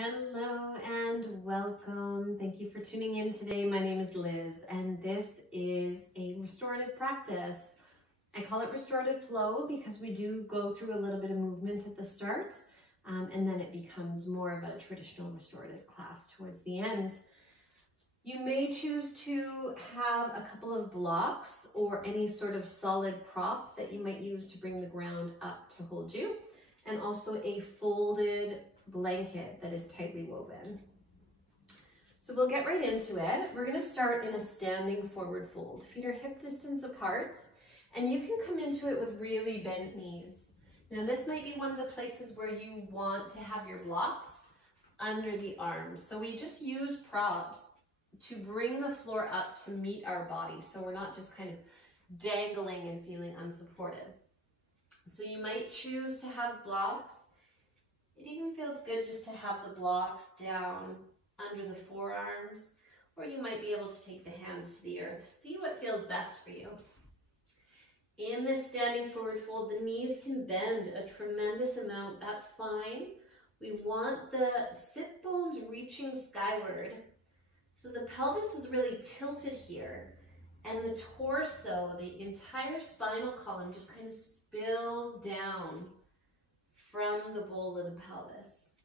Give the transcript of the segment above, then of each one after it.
Hello and welcome. Thank you for tuning in today. My name is Liz and this is a restorative practice. I call it Restorative Flow because we do go through a little bit of movement at the start and then it becomes more of a traditional restorative class towards the end. You may choose to have a couple of blocks or any sort of solid prop that you might use to bring the ground up to hold you, and also a folded blanket that is tightly woven. So we'll get right into it. We're going to start in a standing forward fold. Feet are hip distance apart, and you can come into it with really bent knees. Now this might be one of the places where you want to have your blocks under the arms. So we just use props to bring the floor up to meet our body, so we're not just kind of dangling and feeling unsupported. So you might choose to have blocks. It even feels good just to have the blocks down under the forearms, or you might be able to take the hands to the earth. See what feels best for you. In this standing forward fold, the knees can bend a tremendous amount. That's fine. We want the sit bones reaching skyward. So the pelvis is really tilted here, and the torso, the entire spinal column, just kind of spills down from the bowl of the pelvis.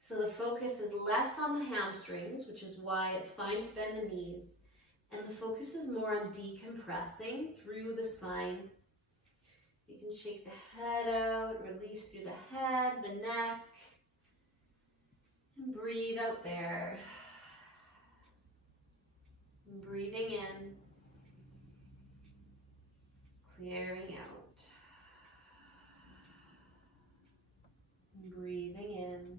So the focus is less on the hamstrings, which is why it's fine to bend the knees, and the focus is more on decompressing through the spine. You can shake the head out, release through the head, the neck, and breathe out there. And breathing in, clearing out. And breathing in,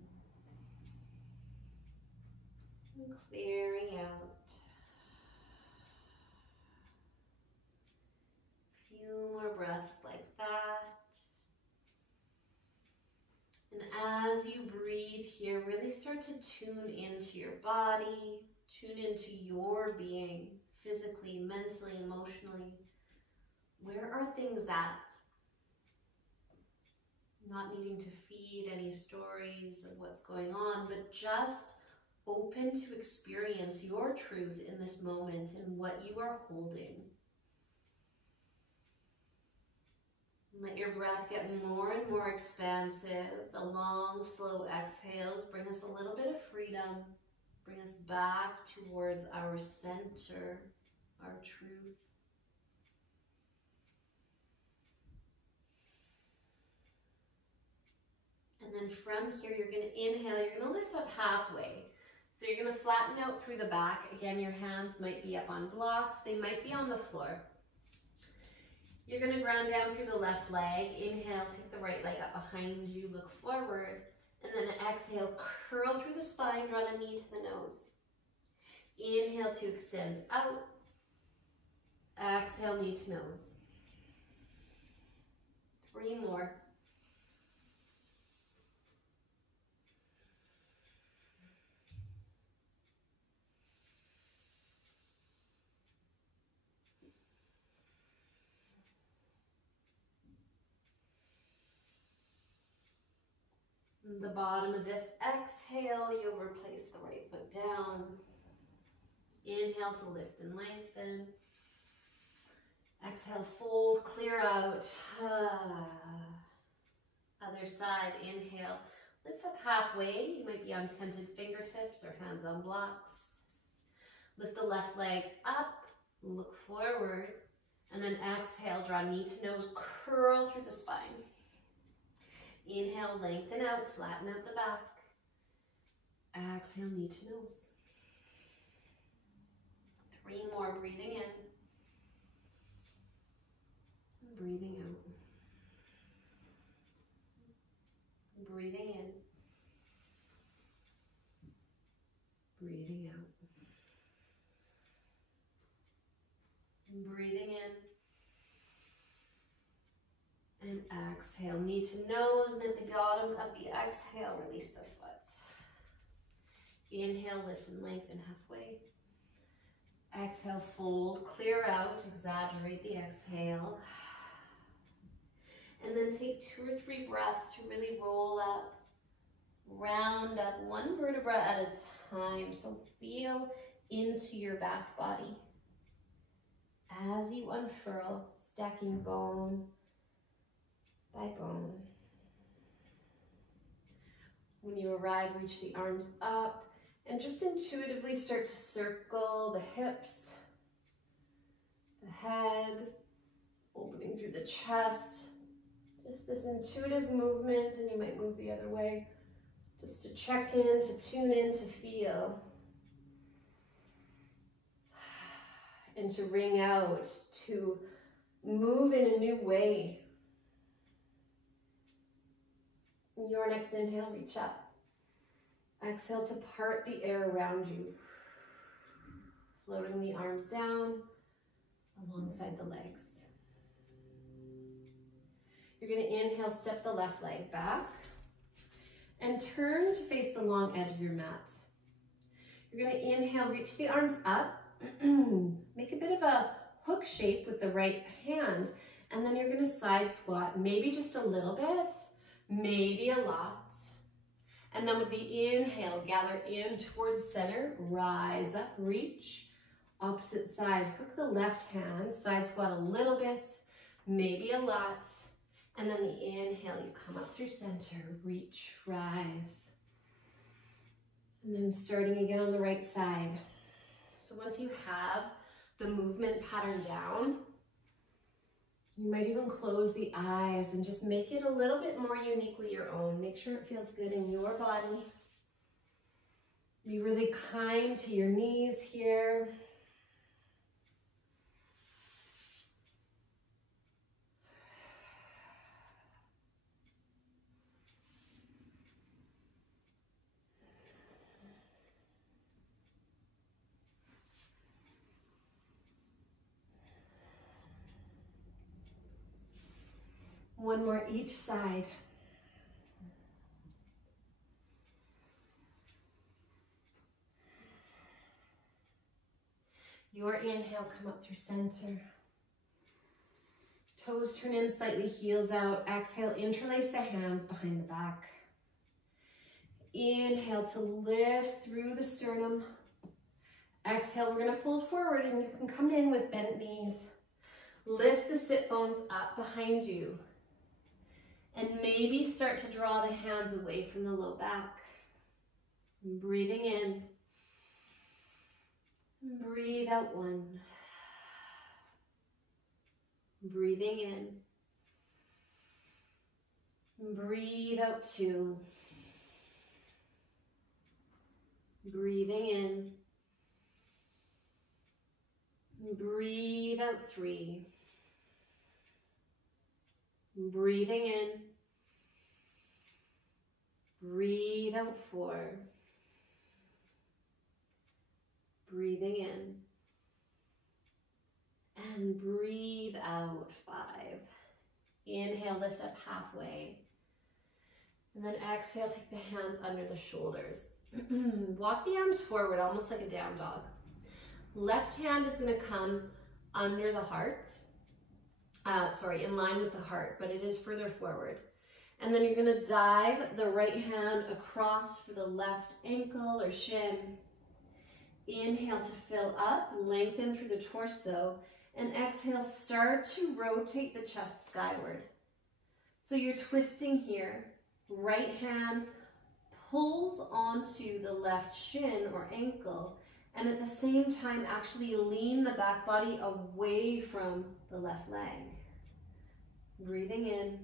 and clearing out. Few more breaths like that. And as you breathe here, really start to tune into your body, tune into your being, physically, mentally, emotionally. Where are things at? Not needing to feed any stories of what's going on, but just open to experience your truth in this moment and what you are holding. Let your breath get more and more expansive. The long, slow exhales bring us a little bit of freedom, bring us back towards our center, our truth. And then from here, you're going to inhale, you're going to lift up halfway. So you're going to flatten out through the back. Again, your hands might be up on blocks, they might be on the floor. You're going to ground down through the left leg. Inhale, take the right leg up behind you, look forward. And then exhale, curl through the spine, draw the knee to the nose. Inhale to extend out. Exhale, knee to nose. 3 more. The bottom of this exhale, you'll replace the right foot down. Inhale to lift and lengthen. Exhale, fold, clear out. Other side, inhale, lift up halfway. You might be on tented fingertips or hands on blocks. Lift the left leg up, look forward, and then exhale, draw knee to nose, curl through the spine. Inhale, lengthen out, flatten out the back. Exhale, knee to nose. 3 more, breathing in. And breathing out. Breathing in. Breathing out. And breathing in. And exhale, knee to nose, and at the bottom of the exhale, release the foot. Inhale, lift and lengthen halfway. Exhale, fold, clear out, exaggerate the exhale. And then take 2 or 3 breaths to really roll up, round round up one vertebra at a time. So feel into your back body as you unfurl, stacking bone by bone. When you arrive, reach the arms up and just intuitively start to circle the hips, the head, opening through the chest. Just this intuitive movement, and you might move the other way, just to check in, to tune in, to feel. And to ring out, to move in a new way. Your next inhale, reach up. Exhale to part the air around you. Floating the arms down alongside the legs. You're going to inhale, step the left leg back and turn to face the long edge of your mat. You're going to inhale, reach the arms up, make a bit of a hook shape with the right hand, and then you're going to side squat, maybe just a little bit, maybe a lot. And then with the inhale, gather in towards center, rise up, reach. Opposite side, hook the left hand, side squat a little bit, maybe a lot. And then the inhale, you come up through center, reach, rise. And then starting again on the right side. So once you have the movement pattern down, you might even close the eyes and just make it a little bit more uniquely your own. Make sure it feels good in your body. Be really kind to your knees here. One more each side. Your inhale, come up through center. Toes turn in slightly, heels out. Exhale, interlace the hands behind the back. Inhale to lift through the sternum. Exhale, we're going to fold forward and you can come in with bent knees. Lift the sit bones up behind you. And maybe start to draw the hands away from the low back. Breathing in. Breathe out one. Breathing in. Breathe out two. Breathing in. Breathe out three. Breathing in. Breathe out four. Breathing in. And breathe out five. Inhale, lift up halfway. And then exhale, take the hands under the shoulders. Walk the arms forward, almost like a down dog. Left hand is going to come under the heart. In line with the heart, but it is further forward. And then you're going to dive the right hand across for the left ankle or shin. Inhale to fill up, lengthen through the torso, and exhale, start to rotate the chest skyward. So you're twisting here. Right hand pulls onto the left shin or ankle, and at the same time actually lean the back body away from the left leg. Breathing in.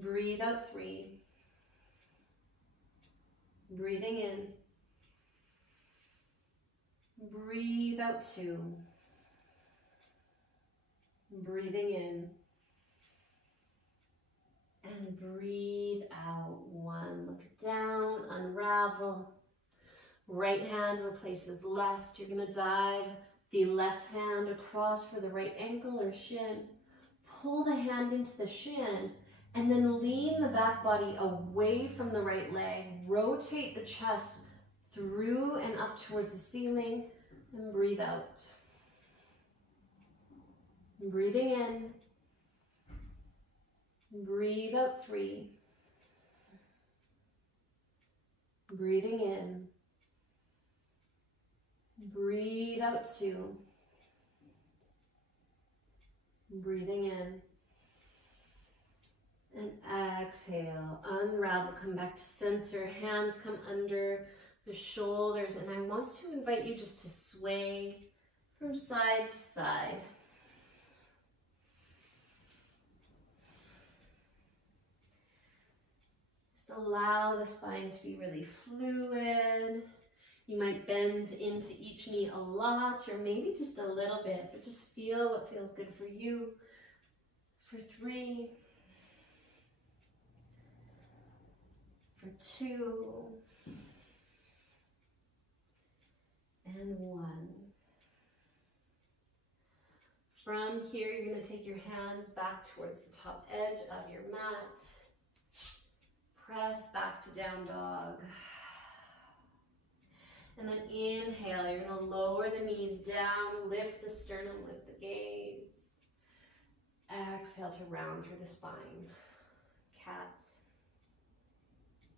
Breathe out three. Breathing in. Breathe out two. Breathing in. And breathe out one. Look down, unravel. Right hand replaces left. You're going to dive the left hand across for the right ankle or shin. Pull the hand into the shin and then lean the back body away from the right leg. Rotate the chest through and up towards the ceiling and breathe out. Breathing in. Breathe out three. Breathing in. Breathe out 2. Breathing in. And exhale. Unravel. Come back to center. Hands come under the shoulders. And I want to invite you just to sway from side to side. Just allow the spine to be really fluid. You might bend into each knee a lot, or maybe just a little bit, but just feel what feels good for you. For 3, for 2, and 1. From here, you're going to take your hands back towards the top edge of your mat. Press back to down dog. And then inhale, you're going to lower the knees down, lift the sternum, lift the gaze. Exhale to round through the spine. Cat.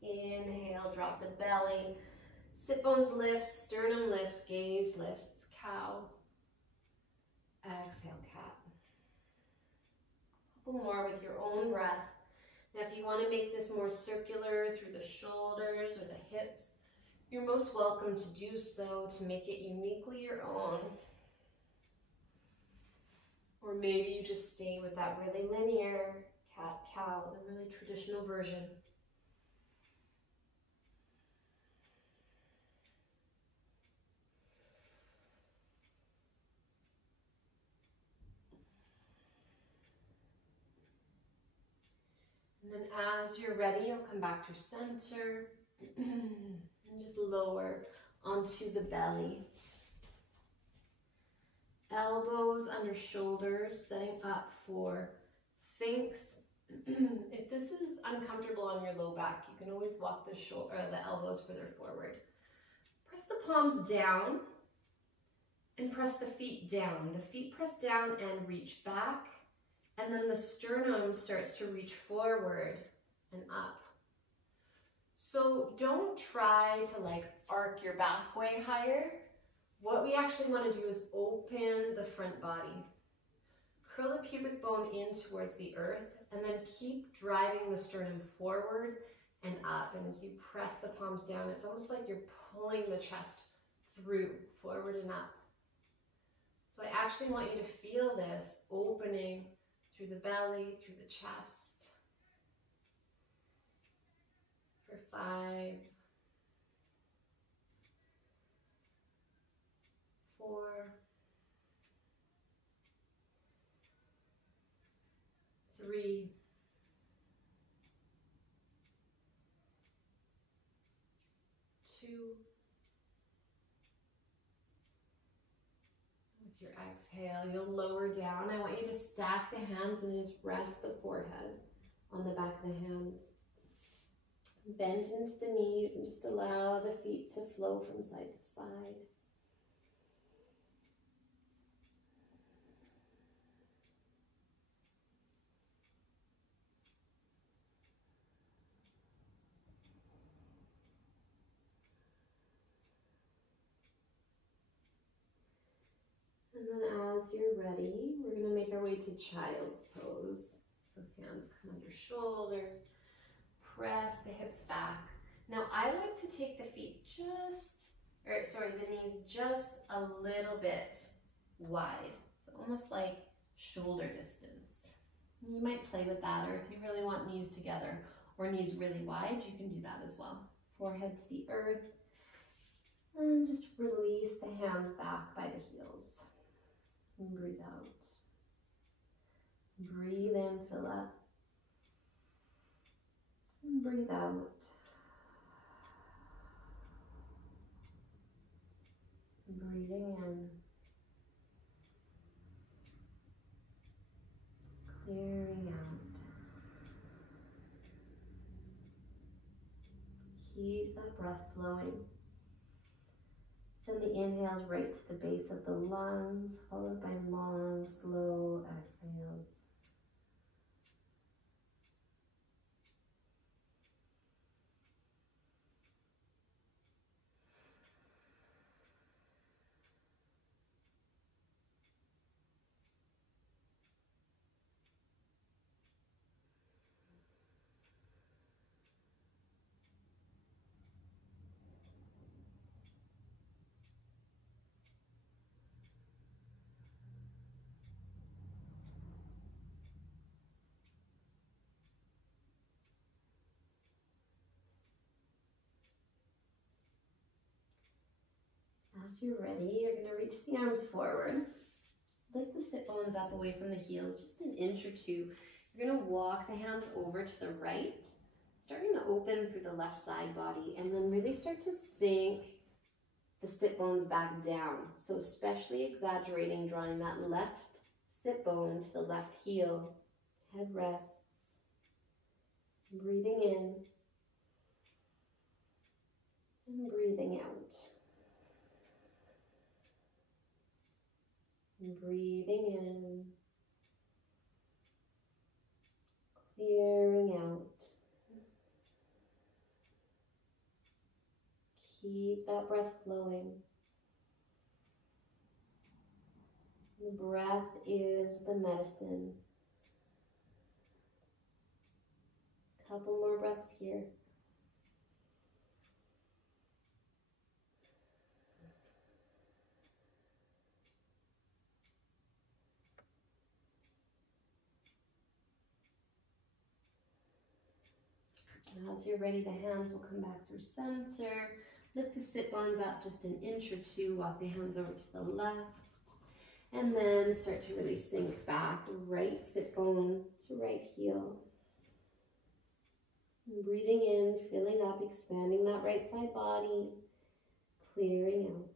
Inhale, drop the belly. Sit bones lift, sternum lifts, gaze lifts, cow. Exhale, cat. A couple more with your own breath. Now if you want to make this more circular through the shoulders or the hips, you're most welcome to do so to make it uniquely your own. Or maybe you just stay with that really linear cat-cow, the really traditional version. And then as you're ready, you'll come back through center and just lower onto the belly. Elbows under shoulders, setting up for Sphinx. If this is uncomfortable on your low back, you can always walk the elbows further forward. Press the palms down and press the feet down. The feet press down and reach back, and then the sternum starts to reach forward and up. So don't try to arc your back way higher. What we actually want to do is open the front body. Curl the pubic bone in towards the earth, and then keep driving the sternum forward and up. And as you press the palms down, it's almost like you're pulling the chest through, forward and up. So I actually want you to feel this opening through the belly, through the chest. For 5, 4, 3, 2. With your exhale, you'll lower down. I want you to stack the hands and just rest the forehead on the back of the hands. Bend into the knees and just allow the feet to flow from side to side. And then as you're ready, we're going to make our way to child's pose. So hands come under shoulders, press the hips back. Now I like to take the feet the knees just a little bit wide. So almost like shoulder distance. You might play with that, or if you really want knees together or knees really wide, you can do that as well. Forehead to the earth. And just release the hands back by the heels. And breathe out. Breathe in, fill up. And breathe out. Breathing in. Clearing out. Keep that breath flowing. Send the inhales right to the base of the lungs, followed by long, slow exhales. As you're ready, you're going to reach the arms forward. Lift the sit bones up away from the heels, just an inch or two. You're going to walk the hands over to the right, starting to open through the left side body, and then really start to sink the sit bones back down. So especially exaggerating, drawing that left sit bone to the left heel. Head rests. Breathing in and breathing out. And breathing in, clearing out. Keep that breath flowing. The breath is the medicine. Couple more breaths here. As you're ready, the hands will come back through center. Lift the sit bones up just an inch or two. Walk the hands over to the left. And then start to really sink back. Right sit bone to right heel. And breathing in, filling up, expanding that right side body. Clearing out.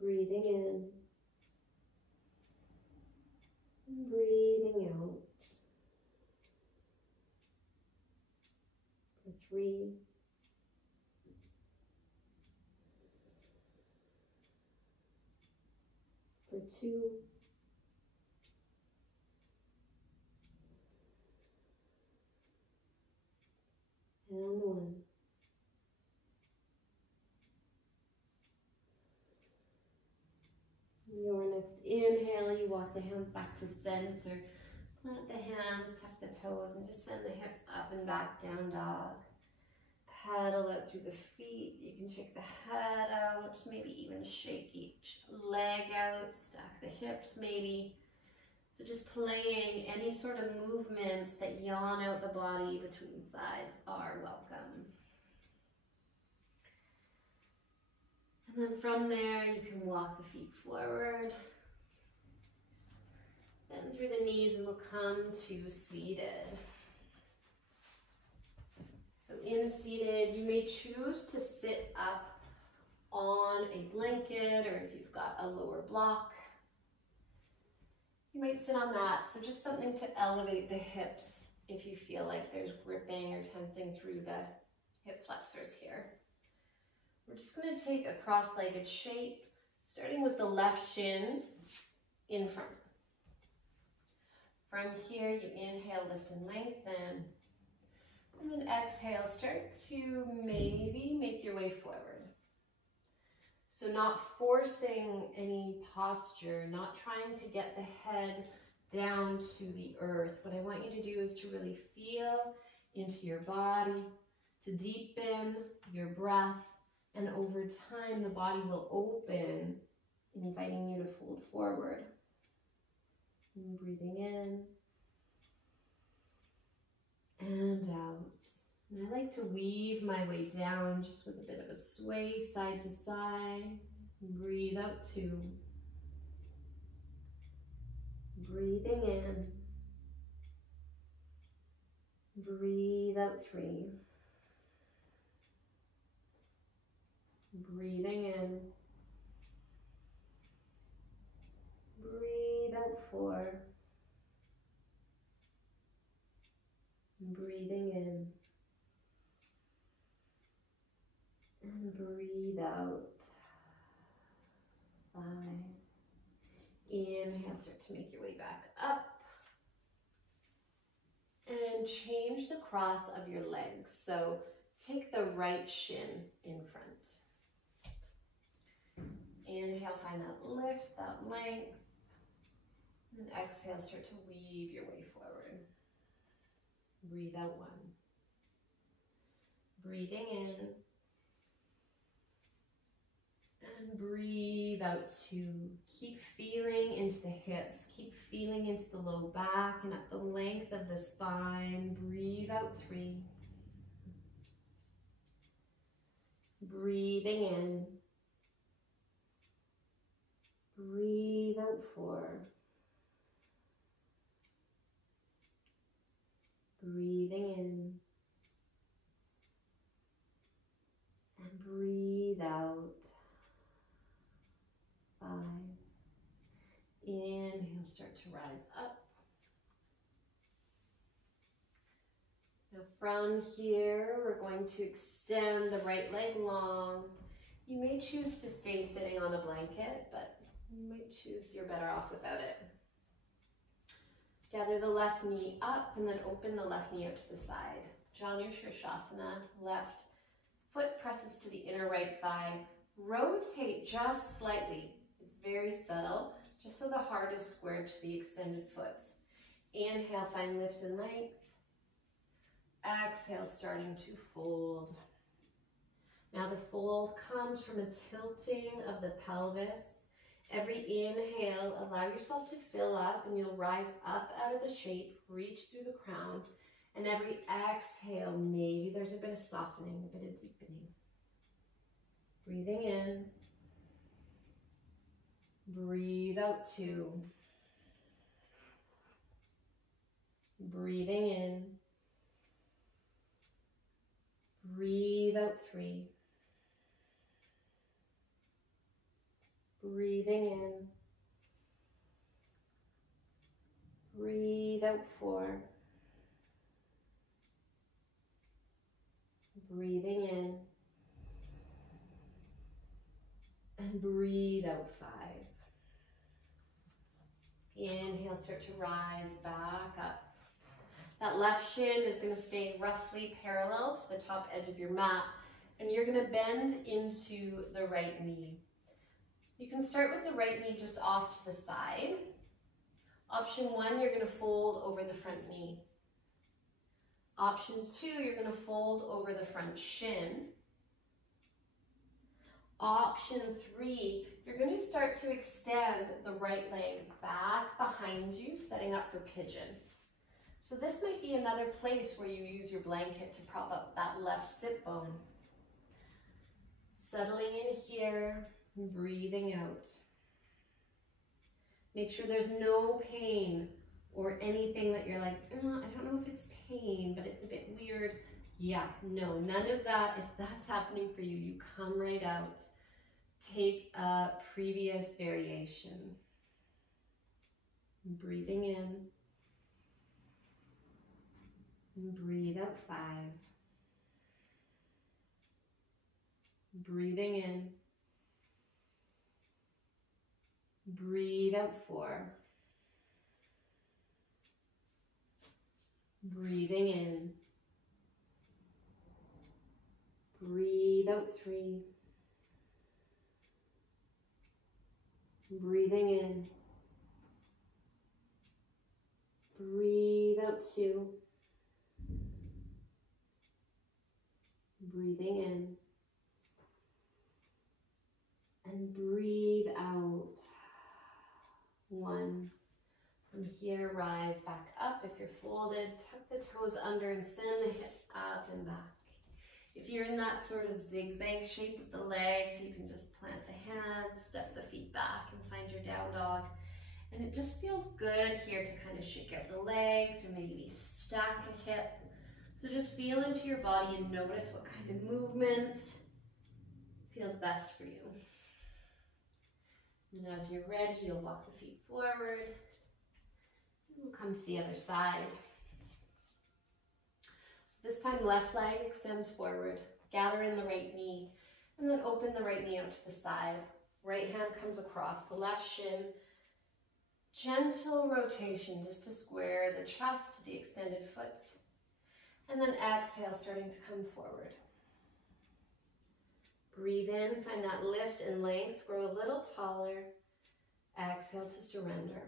Breathing in. And breathing out. For 3, for 2, and 1. Your next inhale, you walk the hands back to center. Plant the hands, tuck the toes, and just send the hips up and back, down dog. Paddle out through the feet. You can shake the head out, maybe even shake each leg out, stack the hips maybe. So just playing any sort of movements that yawn out the body between sides are welcome. And then from there, you can walk the feet forward. Bend through the knees and we'll come to seated. So in seated, you may choose to sit up on a blanket, or if you've got a lower block, you might sit on that. So just something to elevate the hips if you feel like there's gripping or tensing through the hip flexors here. We're just going to take a cross-legged shape, starting with the left shin in front. From here, you inhale, lift and lengthen. And then exhale, start to maybe make your way forward. So not forcing any posture, not trying to get the head down to the earth. What I want you to do is to really feel into your body, to deepen your breath, and over time the body will open, inviting you to fold forward. And breathing in and out. And I like to weave my way down just with a bit of a sway side to side. Breathe out 2. Breathing in. Breathe out 3. Breathing in. Breathe out 4. Breathing in. And breathe out 5. Inhale, start to make your way back up. And change the cross of your legs. So take the right shin in front. Inhale, find that lift, that length. And exhale, start to weave your way forward. Breathe out 1. Breathing in. And breathe out 2. Keep feeling into the hips. Keep feeling into the low back and up the length of the spine. Breathe out 3. Breathing in. Breathe out 4. Breathing in. And breathe out. 5. Inhale, start to rise up. Now from here, we're going to extend the right leg long. You may choose to stay sitting on a blanket, but you might choose you're better off without it. Gather the left knee up and then open the left knee out to the side. Janu Shirshasana, left foot presses to the inner right thigh. Rotate just slightly. It's very subtle, just so the heart is squared to the extended foot. Inhale, find lift and length. Exhale, starting to fold. Now the fold comes from a tilting of the pelvis. Every inhale, allow yourself to fill up and you'll rise up out of the shape, reach through the crown. And every exhale, maybe there's a bit of softening, a bit of deepening. Breathing in. Breathe out 2. Breathing in. Breathe out 3. Breathing in. Breathe out 4. Breathing in. And breathe out 5. Inhale, start to rise back up. That left shin is going to stay roughly parallel to the top edge of your mat, and you're going to bend into the right knee. You can start with the right knee just off to the side. Option 1, you're going to fold over the front knee. Option 2, you're going to fold over the front shin. Option 3, you're going to start to extend the right leg back behind you, setting up for pigeon. So this might be another place where you use your blanket to prop up that left sit bone. Settling in here, breathing out. Make sure there's no pain or anything that you're like, oh, I don't know if it's pain, but it's a bit weird. Yeah, no, none of that. If that's happening for you, you come right out. Take a previous variation. Breathing in. Breathe out 5. Breathing in. Breathe out 4. Breathing in. Breathe out 3. Breathing in. Breathe out 2. Breathing in. And breathe out. 1. From here, rise back up. If you're folded, tuck the toes under and send the hips up and back. If you're in that sort of zigzag shape of the legs, you can just plant the hands, step the feet back, and find your down dog. And it just feels good here to kind of shake out the legs or maybe stack a hip. So just feel into your body and notice what kind of movement feels best for you. And as you're ready, you'll walk the feet forward. And we'll come to the other side. So this time, left leg extends forward. Gather in the right knee. And then open the right knee out to the side. Right hand comes across the left shin. Gentle rotation just to square the chest to the extended foot. And then exhale, starting to come forward. Breathe in, find that lift and length, grow a little taller. Exhale to surrender.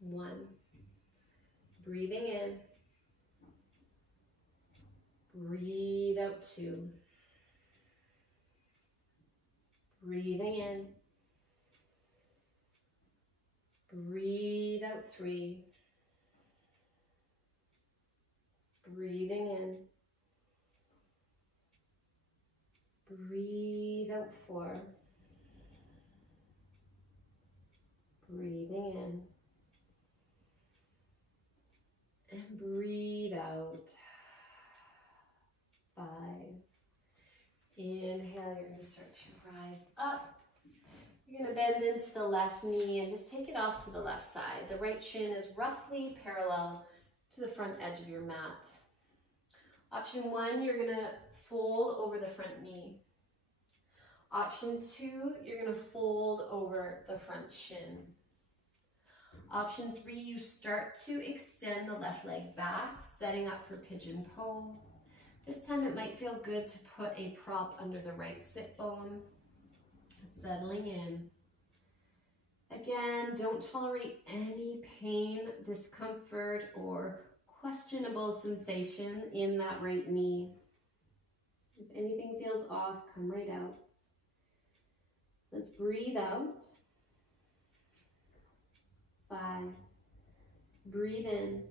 1. Breathing in. Breathe out 2. Breathing in. Breathe out 3. Breathing in. 4. Breathing in. And breathe out. 5. Inhale, you're going to start to rise up. You're going to bend into the left knee and just take it off to the left side. The right shin is roughly parallel to the front edge of your mat. Option 1, you're going to fold over the front knee. Option 2, you're going to fold over the front shin. Option 3, you start to extend the left leg back, setting up for pigeon pose. This time it might feel good to put a prop under the right sit bone, settling in. Again, don't tolerate any pain, discomfort, or questionable sensation in that right knee. If anything feels off, come right out. Let's breathe out. 5. Breathe in.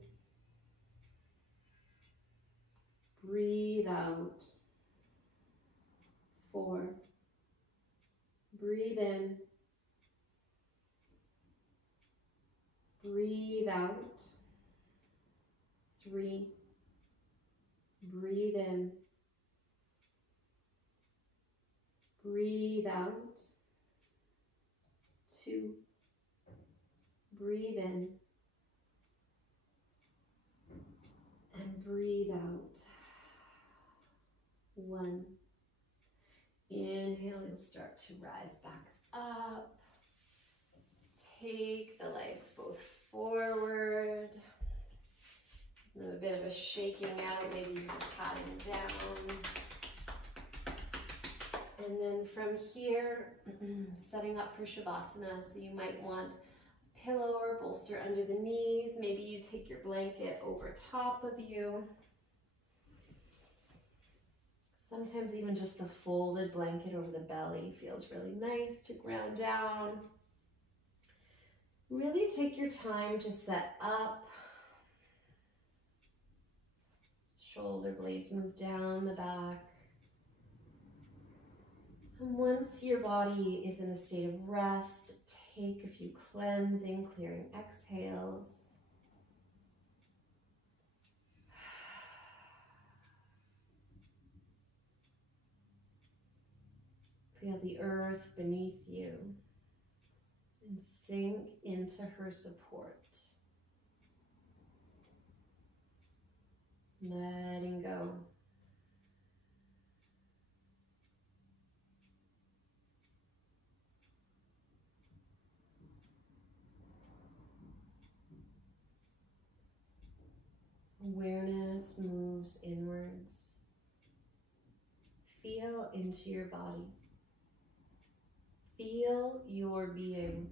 Breathe out. 4. Breathe in. Breathe out. 3. Breathe in. Breathe out. 2. Breathe in. And breathe out. 1. Inhale, you'll start to rise back up. Take the legs both forward. And a bit of a shaking out, maybe you're patting down. And then from here, setting up for Shavasana. So you might want a pillow or bolster under the knees. Maybe you take your blanket over top of you. Sometimes even just a folded blanket over the belly feels really nice to ground down. Really take your time to set up. Shoulder blades move down the back. And once your body is in a state of rest, take a few cleansing, clearing exhales. Feel the earth beneath you and sink into her support. Letting go. Awareness moves inwards. Feel into your body. Feel your being.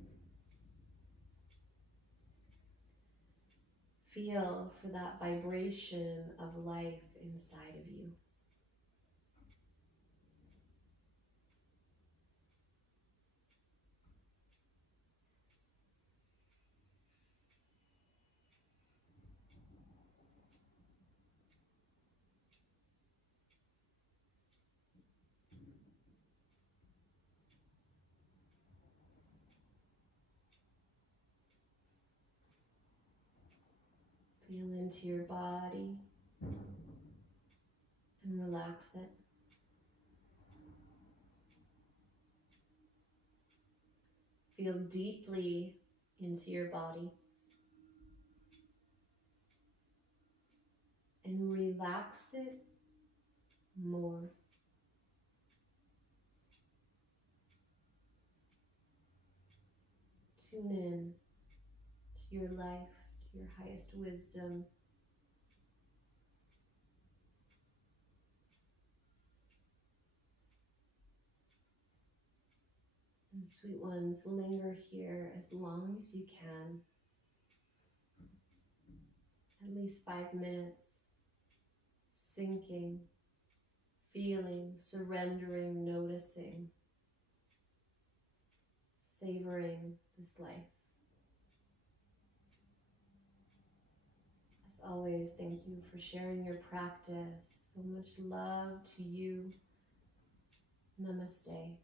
Feel for that vibration of life inside of you. Feel into your body and relax it. Feel deeply into your body and relax it more. Tune in to your life, to your highest wisdom. And sweet ones, linger here as long as you can. At least 5 minutes, sinking, feeling, surrendering, noticing, savoring this life. As always, thank you for sharing your practice. So much love to you. Namaste.